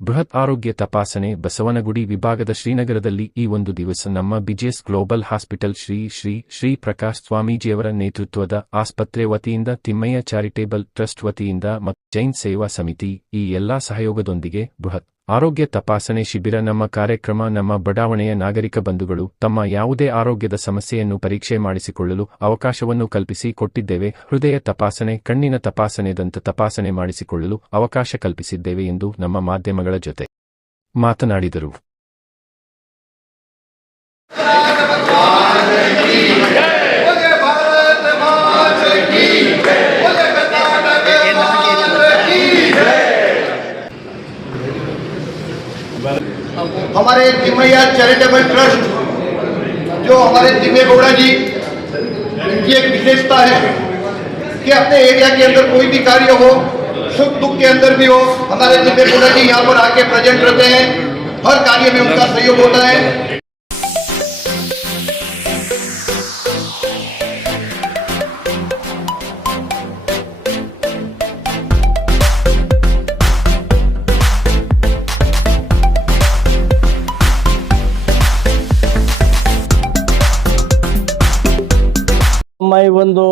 ಬೃಹತ್ ಆರೋಗ್ಯ ತಪಾಸಣೆ ಬಸವನಗುಡಿ ವಿಭಾಗದ ಶ್ರೀನಗರದಲ್ಲಿ ಈ ಒಂದು ದಿವಸ ನಮ್ಮ BGS global hospital Shri Prakash ಸ್ವಾಮೀಜಿಯವರ ನೇತೃತ್ವದ ಆಸ್ಪತ್ರೆ ವತಿಯಿಂದ ತಿಮ್ಮಯ್ಯ ಚಾರಿಟೇಬಲ್ ಟ್ರಸ್ಟ್ ವತಿಯಿಂದ ಮತ್ತು ಜೈನ್ ಸೇವಾ ಸಮಿತಿ ಈ ಎಲ್ಲಾ ಸಹಯೋಗದೊಂದಿಗೆ ಬೃಹತ್ ಆರೋಗ್ಯ ತಪಾಸಣೆ ಶಿಬಿರ ನಮ್ಮ ಕಾರ್ಯಕ್ರಮ ನಮ್ಮ ಬಡಾವಣೆಯ ನಾಗರಿಕ ಬಂಧುಗಳು ತಮ್ಮ ಯಾವುದೇ ಆರೋಗ್ಯದ ಸಮಸ್ಯೆಯನ್ನು ಪರೀಕ್ಷೆ ಮಾಡಿಸಿಕೊಳ್ಳಲು ಅವಕಾಶವನ್ನು ಕಲ್ಪಿಸಿ ಕೊಟ್ಟಿದ್ದೇವೆ. ಹೃದಯ ತಪಾಸಣೆ, ಕಣ್ಣಿನ ತಪಾಸಣೆ, ದಂತ ತಪಾಸಣೆ ಮಾಡಿಸಿಕೊಳ್ಳಲು ಅವಕಾಶ ಕಲ್ಪಿಸಿದ್ದೇವೆ ಎಂದು ನಮ್ಮ ಮಾಧ್ಯಮಗಳ ಜೊತೆ ಮಾತನಾಡಿದರು. हमारे तिम्मैया चैरिटेबल ट्रस्ट जो हमारे तिम्मे गौड़ा जी, इनकी एक विशेषता है कि अपने एरिया के अंदर कोई भी कार्य हो, सुख दुख के अंदर भी हो, हमारे तिम्मे गौड़ा जी यहाँ पर आके प्रेजेंट रहते हैं. हर कार्य में उनका सहयोग होता है. ನಮ್ಮ ಈ ಒಂದು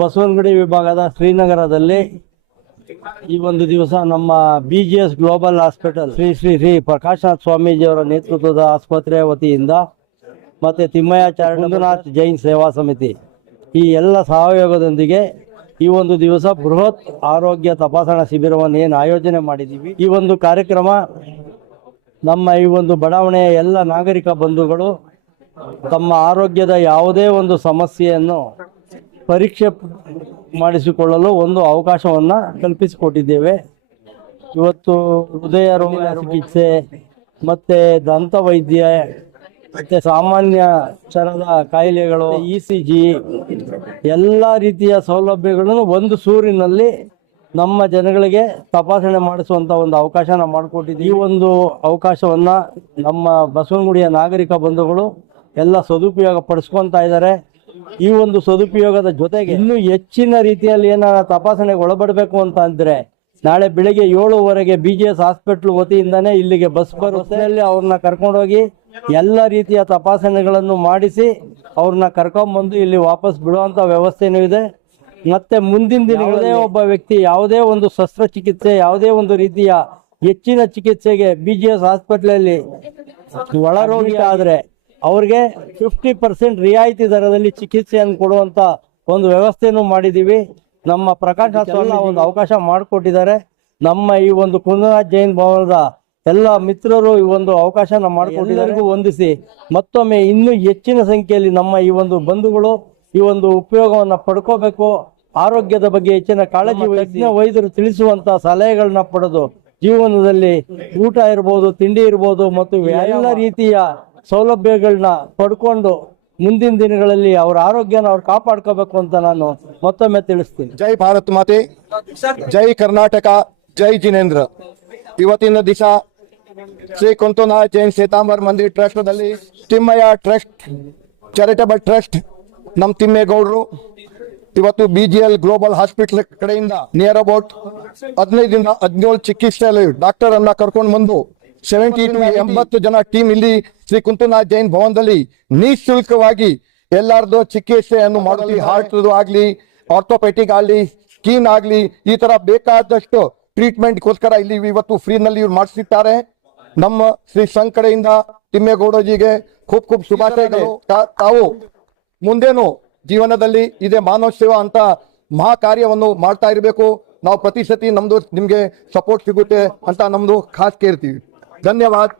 ಬಸವನಗುಡಿ ವಿಭಾಗದ ಶ್ರೀನಗರದಲ್ಲಿ ಈ ಒಂದು ದಿವಸ ನಮ್ಮ ಬಿಜಿಎಸ್ ಗ್ಲೋಬಲ್ ಹಾಸ್ಪಿಟಲ್ ಶ್ರೀ ಪ್ರಕಾಶನಾಥ್ ಸ್ವಾಮೀಜಿಯವರ ನೇತೃತ್ವದ ಆಸ್ಪತ್ರೆಯ ವತಿಯಿಂದ ಮತ್ತು ತಿಮ್ಮಯ್ಯ ಚಾರಿಟೇಬಲ್ ಜೈನ್ ಸೇವಾ ಸಮಿತಿ ಈ ಎಲ್ಲ ಸಹಯೋಗದೊಂದಿಗೆ ಈ ಒಂದು ದಿವಸ ಬೃಹತ್ ಆರೋಗ್ಯ ತಪಾಸಣಾ ಶಿಬಿರವನ್ನು ಏನು ಆಯೋಜನೆ ಮಾಡಿದ್ದೀವಿ. ಈ ಒಂದು ಕಾರ್ಯಕ್ರಮ ನಮ್ಮ ಈ ಒಂದು ಬಡಾವಣೆಯ ಎಲ್ಲ ನಾಗರಿಕ ಬಂಧುಗಳು ತಮ್ಮ ಆರೋಗ್ಯದ ಯಾವುದೇ ಒಂದು ಸಮಸ್ಯೆಯನ್ನು ಪರೀಕ್ಷೆ ಮಾಡಿಸಿಕೊಳ್ಳಲು ಒಂದು ಅವಕಾಶವನ್ನು ಕಲ್ಪಿಸಿಕೊಟ್ಟಿದ್ದೇವೆ. ಇವತ್ತು ಹೃದಯ ರೋಗ ಚಿಕಿತ್ಸೆ ಮತ್ತು ದಂತ ವೈದ್ಯ ಮತ್ತು ಸಾಮಾನ್ಯ ಥರದ ಕಾಯಿಲೆಗಳು, ECG ಎಲ್ಲ ರೀತಿಯ ಸೌಲಭ್ಯಗಳನ್ನು ಒಂದು ಸೂರಿನಲ್ಲಿ ನಮ್ಮ ಜನಗಳಿಗೆ ತಪಾಸಣೆ ಮಾಡಿಸುವಂಥ ಒಂದು ಅವಕಾಶನ ಮಾಡಿಕೊಟ್ಟಿದ್ದೀವಿ. ಈ ಒಂದು ಅವಕಾಶವನ್ನು ನಮ್ಮ ಬಸವನಗುಡಿಯ ನಾಗರಿಕ ಬಂಧುಗಳು ಎಲ್ಲ ಸದುಪಯೋಗ ಪಡಿಸ್ಕೊತಾ ಇದ್ದಾರೆ. ಈ ಒಂದು ಸದುಪಯೋಗದ ಜೊತೆಗೆ ಇನ್ನೂ ಹೆಚ್ಚಿನ ರೀತಿಯಲ್ಲಿ ಏನಾರ ತಪಾಸಣೆಗೆ ಒಳಪಡಬೇಕು ಅಂತ ಅಂದ್ರೆ ನಾಳೆ ಬೆಳಿಗ್ಗೆ 7:15 BGS ಹಾಸ್ಪಿಟಲ್ ವತಿಯಿಂದಾನೇ ಇಲ್ಲಿಗೆ ಬಸ್ ಬರುತ್ತೆ. ಅವ್ರನ್ನ ಕರ್ಕೊಂಡೋಗಿ ಎಲ್ಲ ರೀತಿಯ ತಪಾಸಣೆಗಳನ್ನು ಮಾಡಿಸಿ ಅವ್ರನ್ನ ಕರ್ಕೊಂಡ್ಬಂದು ಇಲ್ಲಿ ವಾಪಸ್ ಬಿಡುವಂಥ ವ್ಯವಸ್ಥೆನೂ ಇದೆ. ಮತ್ತೆ ಮುಂದಿನ ದಿನಗಳೇ ಒಬ್ಬ ವ್ಯಕ್ತಿ ಯಾವುದೇ ಒಂದು ಶಸ್ತ್ರಚಿಕಿತ್ಸೆ, ಯಾವುದೇ ಒಂದು ರೀತಿಯ ಹೆಚ್ಚಿನ ಚಿಕಿತ್ಸೆಗೆ BGS ಹಾಸ್ಪಿಟಲಲ್ಲಿ ಒಳರೋಗಿ ಆದರೆ ಅವ್ರಿಗೆ 50% ರಿಯಾಯಿತಿ ದರದಲ್ಲಿ ಚಿಕಿತ್ಸೆಯನ್ನು ಕೊಡುವಂಥ ಒಂದು ವ್ಯವಸ್ಥೆಯನ್ನು ಮಾಡಿದ್ದೀವಿ. ನಮ್ಮ ಪ್ರಕಾಶ್ ಒಂದು ಅವಕಾಶ ಮಾಡಿಕೊಟ್ಟಿದ್ದಾರೆ. ನಮ್ಮ ಈ ಒಂದು ಕುಂದನಾಥ್ ಜೈನ್ ಭವನದ ಎಲ್ಲ ಮಿತ್ರರು ಈ ಒಂದು ಅವಕಾಶನ ಮಾಡಿಕೊಟ್ಟಿದ್ದಾರೆ. ಹೊಂದಿಸಿ ಮತ್ತೊಮ್ಮೆ ಇನ್ನೂ ಹೆಚ್ಚಿನ ಸಂಖ್ಯೆಯಲ್ಲಿ ನಮ್ಮ ಈ ಒಂದು ಬಂಧುಗಳು ಈ ಒಂದು ಉಪಯೋಗವನ್ನು ಪಡ್ಕೋಬೇಕು. ಆರೋಗ್ಯದ ಬಗ್ಗೆ ಹೆಚ್ಚಿನ ಕಾಳಜಿ ವೈದ್ಯರು ತಿಳಿಸುವಂತ ಸಲಹೆಗಳನ್ನ ಪಡೆದು ಜೀವನದಲ್ಲಿ ಊಟ ಇರ್ಬೋದು, ತಿಂಡಿ ಇರ್ಬೋದು ಮತ್ತು ಎಲ್ಲ ರೀತಿಯ ಸೌಲಭ್ಯಗಳನ್ನ ಪಡ್ಕೊಂಡು ಮುಂದಿನ ದಿನಗಳಲ್ಲಿ ಅವರ ಆರೋಗ್ಯನ ಅವ್ರು ಕಾಪಾಡ್ಕೋಬೇಕು ಅಂತ ನಾನು ಮತ್ತೊಮ್ಮೆ ತಿಳಿಸ್ತೀನಿ. ಜೈ ಭಾರತ್ ಮಾತೆ, ಜೈ ಕರ್ನಾಟಕ, ಜೈ ಜಿನೇಂದ್ರ. ಇವತ್ತಿನ ದಿವಸ ಶ್ರೀ ಕುಂತನಾಥ್ ಜೈನ್ ಸೇತಾಂಬರ್ ಮಂದಿರ್ ಟ್ರಸ್ಟ್ ನಲ್ಲಿ ತಿಮ್ಮಯ್ಯ ಟ್ರಸ್ಟ್ ಚಾರಿಟೇಬಲ್ ಟ್ರಸ್ಟ್ ನಮ್ಮ ತಿಮ್ಮೇಗೌಡರು ಇವತ್ತು BGL ಗ್ಲೋಬಲ್ ಹಾಸ್ಪಿಟಲ್ ಕಡೆಯಿಂದ ನಿಯರ್ ಅಬೌಟ್ 15ರಿಂದ 17 ಚಿಕಿತ್ಸೆಯಲ್ಲಿ ಡಾಕ್ಟರ್ ಅನ್ನ ಕರ್ಕೊಂಡು ಬಂದು 70 to 80 ಜನ ಟೀಮ್ ಇಲ್ಲಿ ಶ್ರೀ ಕುಂತನಾಥ್ ಜೈನ್ ಭವನದಲ್ಲಿ ನಿಶುಲ್ಕವಾಗಿ ಎಲ್ಲರದು ಚಿಕಿತ್ಸೆಯನ್ನು ಮಾಡಲಿ, ಹಾರ್ಟ್ ಆಗ್ಲಿ, ಆರ್ಥೋಪೆಟಿಕ್ ಆಗ್ಲಿ, ಸ್ಕಿನ್ ಆಗ್ಲಿ, ಈ ತರ ಬೇಕಾದಷ್ಟು ಟ್ರೀಟ್ಮೆಂಟ್ಗೋಸ್ಕರ ಇಲ್ಲಿ ಇವತ್ತು ಫ್ರೀನಲ್ಲಿ ಇವ್ರು ಮಾಡಿಸಿದ್ದಾರೆ. ನಮ್ಮ ಶ್ರೀ ಸಂಘ ಕಡೆಯಿಂದ ತಿಮ್ಮೇಗೌಡಜಿಗೆ ಖೂಬ್ ಶುಭಾಶಯಗಳು. ತಾವು ಮುಂದೇನು ಜೀವನದಲ್ಲಿ ಇದೇ ಮಾನವ ಸೇವಾ ಅಂತ ಮಹಾ ಕಾರ್ಯವನ್ನು ಮಾಡ್ತಾ ಇರಬೇಕು. ನಾವು ಪ್ರತಿ ಸತಿ ನಮ್ದು ನಿಮ್ಗೆ ಸಪೋರ್ಟ್ ಸಿಗುತ್ತೆ ಅಂತ ನಮ್ದು ಖಾಸ್ ಕೇಳ್ತೀವಿ. ಧನ್ಯವಾದ.